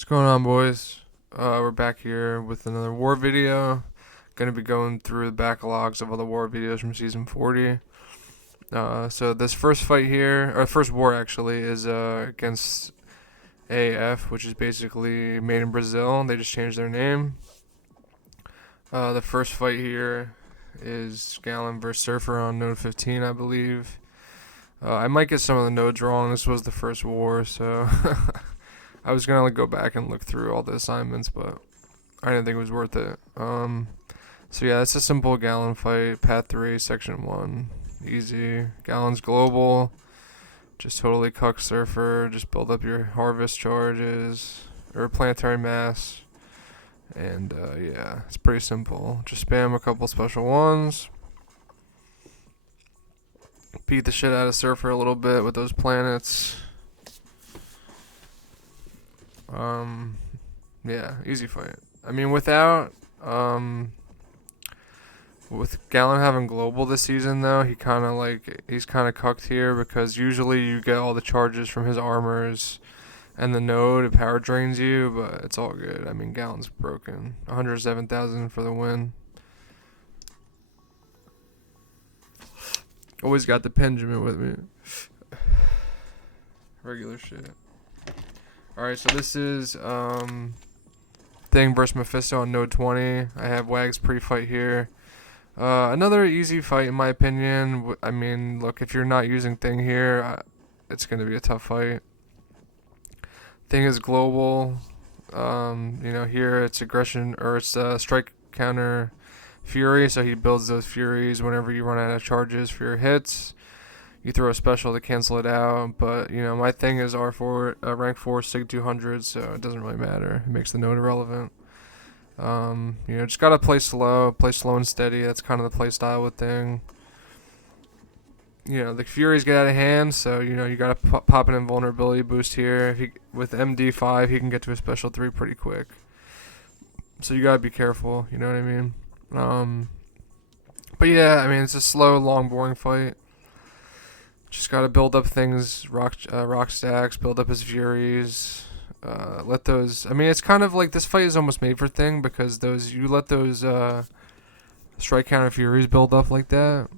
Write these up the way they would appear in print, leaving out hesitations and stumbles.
What's going on, boys? We're back here with another war video. Gonna be going through the backlogs of all the war videos from season 40. So this first fight here, or first war actually, is against AF, which is basically made in Brazil. They just changed their name. The first fight here is Galan versus Surfer on node 15, I believe. I might get some of the nodes wrong. This was the first war, so I was gonna go back and look through all the assignments, but I didn't think it was worth it. So yeah, it's a simple Galan fight. Path 3, Section 1, easy. Galan's global. Just totally cuck Surfer. Just build up your harvest charges or planetary mass, and yeah, it's pretty simple. Just spam a couple special ones. Beat the shit out of Surfer a little bit with those planets. Yeah, easy fight. I mean, with Galan having global this season though, he's kind of cucked here because usually you get all the charges from his armors and the node, it power drains you, but it's all good. I mean, Galan's broken. 107,000 for the win. Always got the Benjamin with me. Regular shit. Alright, so this is Thing versus Mephisto on node 20. I have Wag's pre-fight here. Another easy fight in my opinion. I mean, look, if you're not using Thing here, it's going to be a tough fight. Thing is global. Here it's aggression, or it's strike counter fury, so he builds those furies whenever you run out of charges for your hits. You throw a special to cancel it out, but my Thing is R4, rank 4, Sig 200, so it doesn't really matter. It makes the node irrelevant. Just gotta play slow and steady. That's kind of the play style with Thing. The Furies get out of hand, so you gotta pop an invulnerability boost here. With MD5, he can get to a special 3 pretty quick. So you gotta be careful. You know what I mean? But yeah, I mean it's a slow, long, boring fight. Just gotta build up things, rock stacks, build up his Furies. Let those. I mean, it's kind of like this fight is almost made for Thing because you let those strike counter Furies build up like that,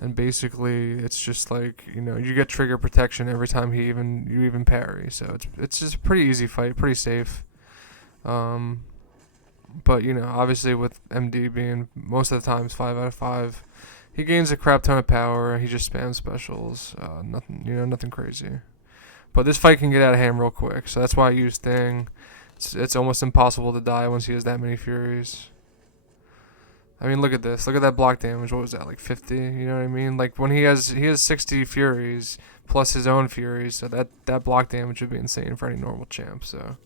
and basically it's just like you get trigger protection every time you even parry. So it's just a pretty easy fight, pretty safe. But obviously with MD being most of the times 5 out of 5. He gains a crap ton of power. He just spams specials. Nothing crazy. But this fight can get out of hand real quick, so that's why I use Thing. It's almost impossible to die once he has that many Furies. I mean, look at this. Look at that block damage. What was that, like 50? You know what I mean? Like when he has 60 Furies plus his own Furies, so that block damage would be insane for any normal champ. So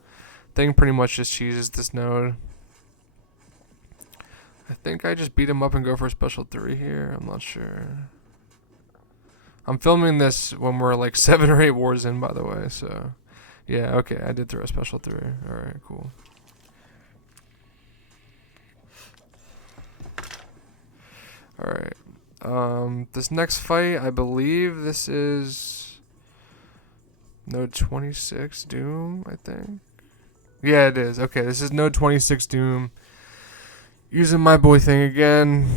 Thing pretty much just cheeses this node. I think I just beat him up and go for a special 3 here. I'm not sure. I'm filming this when we're like 7 or 8 wars in, by the way. So, yeah, okay. I did throw a special 3. Alright, cool. Alright. This next fight, I believe this is node 26 Doom, I think. Yeah, it is. Okay, this is node 26 Doom. Using my boy Thing again.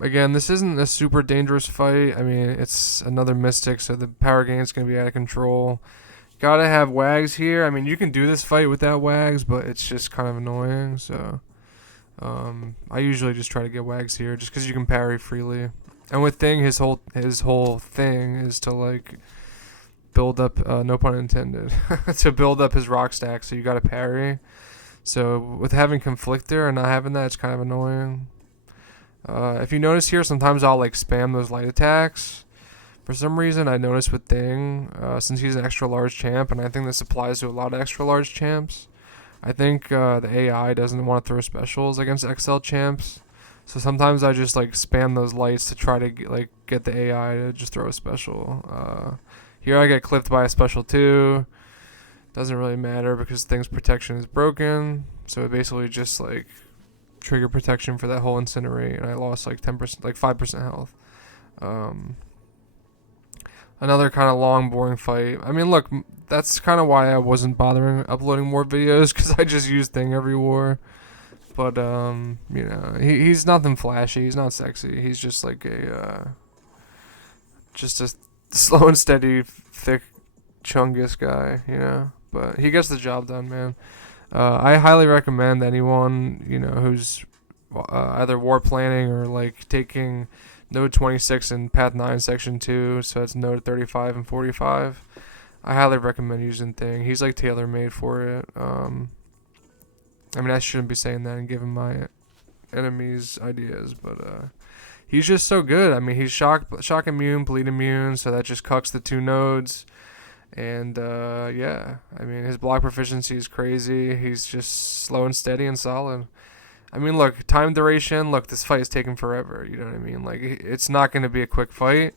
Again, this isn't a super dangerous fight. I mean, it's another Mystic, so the power gain is going to be out of control. Gotta have Wags here. I mean, you can do this fight without Wags, but it's just kind of annoying, so I usually just try to get Wags here just because you can parry freely. And with Thing, his whole thing is to like build up, no pun intended, to build up his rock stack, so you gotta parry. So with having Conflictor and not having that, it's kind of annoying. If you notice here, sometimes I'll like spam those light attacks. For some reason, I noticed with Thing, since he's an extra large champ, and I think this applies to a lot of extra large champs, I think the AI doesn't want to throw specials against XL champs. So sometimes I just like spam those lights to try to get the AI to just throw a special. Here I get clipped by a special 2. Doesn't really matter because Thing's protection is broken. So it basically just like trigger protection for that whole incinerate, and I lost like 10%, like 5% health. Another kind of long, boring fight. I mean, look, that's kind of why I wasn't bothering uploading more videos, because I just use Thing every war. But, you know, he's nothing flashy. He's not sexy. He's just like just a slow and steady, thick Chungus guy, you know. But he gets the job done, man. I highly recommend anyone, you know, who's either war planning or like taking Node 26 and Path 9 Section 2, so it's Node 35 and 45. I highly recommend using Thing. He's like tailor made for it. I mean, I shouldn't be saying that and giving my enemies ideas, but he's just so good. I mean, he's shock immune, bleed immune, so that just cucks the 2 nodes. And yeah, I mean, his block proficiency is crazy. He's just slow and steady and solid. I mean, look, time duration. Look, this fight is taking forever. You know what I mean? Like, it's not going to be a quick fight,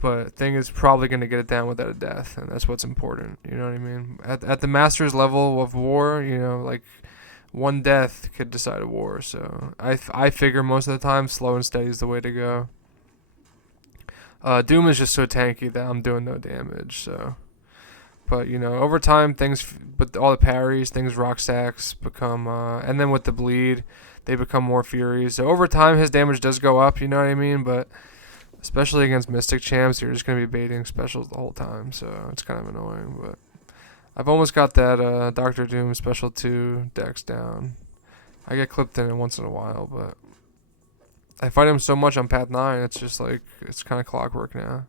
but Thing is probably going to get it down without a death, and that's what's important. You know what I mean? At the Masters level of war, you know, like, one death could decide a war. So I figure most of the time slow and steady is the way to go. Doom is just so tanky that I'm doing no damage. So, but you know, over time but all the parries, things rock stacks become, and then with the bleed, they become more furies. So over time, his damage does go up. You know what I mean? But especially against Mystic champs, you're just gonna be baiting specials the whole time. So it's kind of annoying, but. I've almost got that Doctor Doom Special 2 Dex down. I get clipped in it once in a while, but I fight him so much on Path 9, it's just like, it's kind of clockwork now.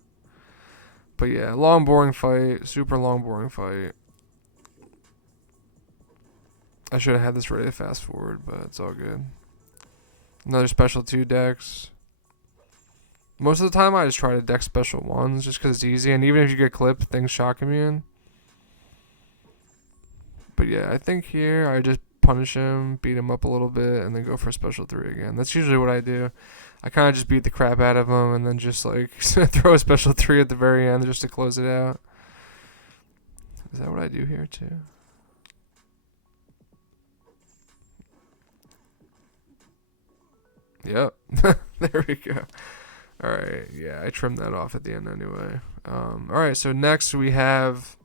But yeah, long, boring fight. Super long, boring fight. I should have had this ready to fast forward, but it's all good. Another Special 2 Dex. Most of the time, I just try to Dex Special 1s just because it's easy, and even if you get clipped, things shock immune. But yeah, I think here I just punish him, beat him up a little bit, and then go for a Special 3 again. That's usually what I do. I kind of just beat the crap out of him and then just like throw a Special 3 at the very end just to close it out. Is that what I do here too? Yep. There we go. Alright, yeah, I trimmed that off at the end anyway. Alright, so next we have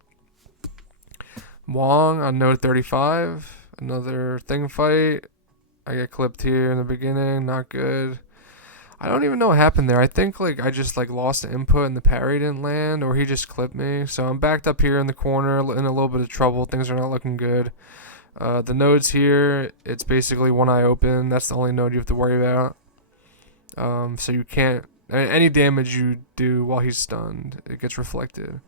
Wong on Node 35. Another Thing fight. I get clipped here in the beginning. Not good. I don't even know what happened there. I think like I just like lost the input and the parry didn't land, or he just clipped me. So I'm backed up here in the corner in a little bit of trouble. Things are not looking good. The nodes here, it's basically one eye open. That's the only node you have to worry about. So you can't, any damage you do while he's stunned, it gets reflected.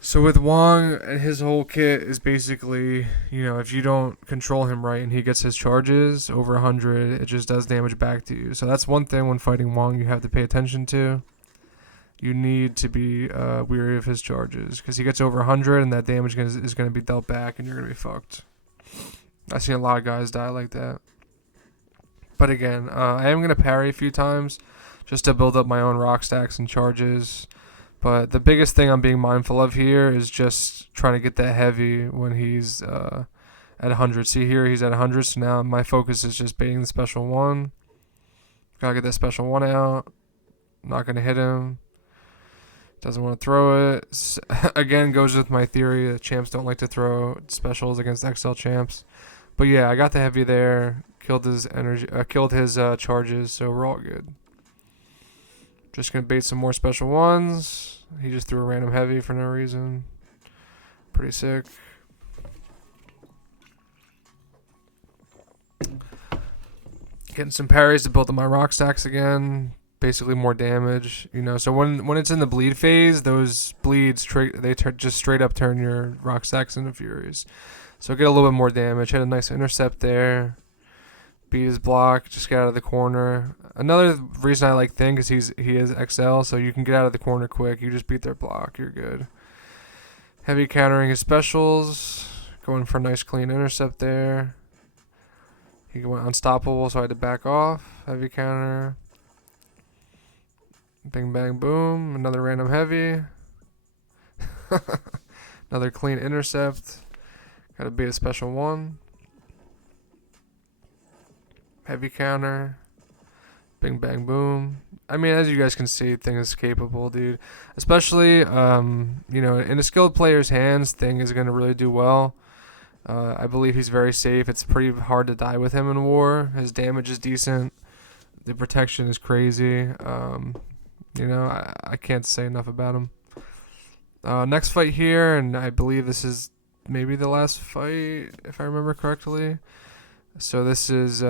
So with Wong, his whole kit is basically, you know, if you don't control him right and he gets his charges over 100, it just does damage back to you. So that's one thing when fighting Wong you have to pay attention to. You need to be weary of his charges because he gets over 100 and that damage is going to be dealt back and you're going to be fucked. I've seen a lot of guys die like that. But again, I am going to parry a few times just to build up my own rock stacks and charges. But the biggest thing I'm being mindful of here is just trying to get that heavy when he's at 100. See here, he's at 100, so now my focus is just baiting the Special 1. Gotta get that Special 1 out. Not gonna hit him. Doesn't want to throw it. Again, goes with my theory that champs don't like to throw specials against XL champs. But yeah, I got the heavy there. Killed his charges, so we're all good. Just gonna bait some more Special 1s. He just threw a random heavy for no reason. Pretty sick. Getting some parries to build up my rock stacks again. Basically more damage, you know. So when it's in the bleed phase, those bleeds just straight up turn your rock stacks into furies. So get a little bit more damage. Had a nice intercept there. Beat his block. Just get out of the corner. Another reason I like Thing is he is XL, so you can get out of the corner quick. You just beat their block. You're good. Heavy countering his specials. Going for a nice clean intercept there. He went unstoppable, so I had to back off. Heavy counter. Bing, bang, boom. Another random heavy. Another clean intercept. Got to beat a Special 1. Heavy counter. Bing, bang, boom. I mean, as you guys can see, Thing is capable, dude. Especially, you know, in a skilled player's hands, Thing is gonna really do well. I believe he's very safe. It's pretty hard to die with him in war. His damage is decent. The protection is crazy. You know, I can't say enough about him. Next fight here, and I believe this is maybe the last fight, if I remember correctly. So this is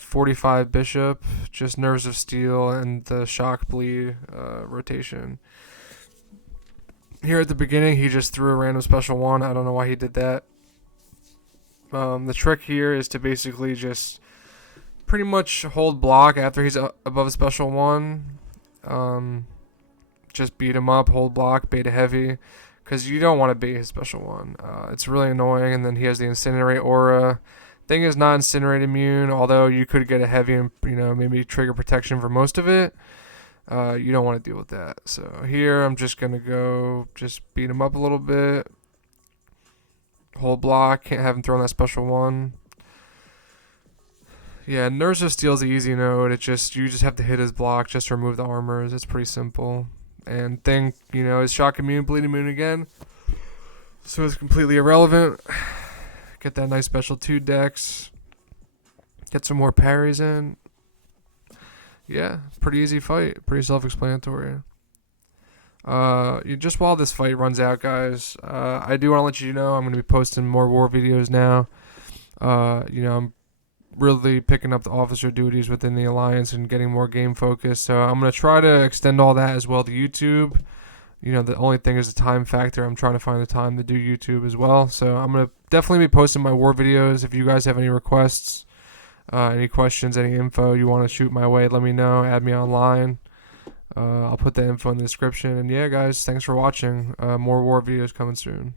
45 Bishop, just Nerves of Steel and the Shock Bleed rotation. Here at the beginning, he just threw a random special one. I don't know why he did that. The trick here is to basically just pretty much hold block after he's above a special one. Just beat him up, hold block, beta heavy, because you don't want to bait his special one. It's really annoying, and then he has the Incinerate aura. Thing is not Incinerate immune, although you could get a heavy and, you know, maybe trigger protection for most of it. You don't want to deal with that. So here I'm just going to go just beat him up a little bit. Hold block, can't have him throw that special one. Yeah, Nerves of Steel is the easy node. You just have to hit his block just to remove the armors. It's pretty simple. And Thing, you know, is shock immune, bleed immune again. So it's completely irrelevant. Get that nice special 2 dex. Get some more parries in. Yeah, pretty easy fight. Pretty self-explanatory. Just while this fight runs out, guys, I do want to let you know I'm going to be posting more war videos now. You know, I'm really picking up the officer duties within the Alliance and getting more game focused. So I'm going to try to extend all that as well to YouTube. You know, the only thing is the time factor. I'm trying to find the time to do YouTube as well. So I'm going to definitely be posting my war videos. If you guys have any requests, any questions, any info you want to shoot my way, let me know. Add me online. I'll put the info in the description. And yeah, guys, thanks for watching. More war videos coming soon.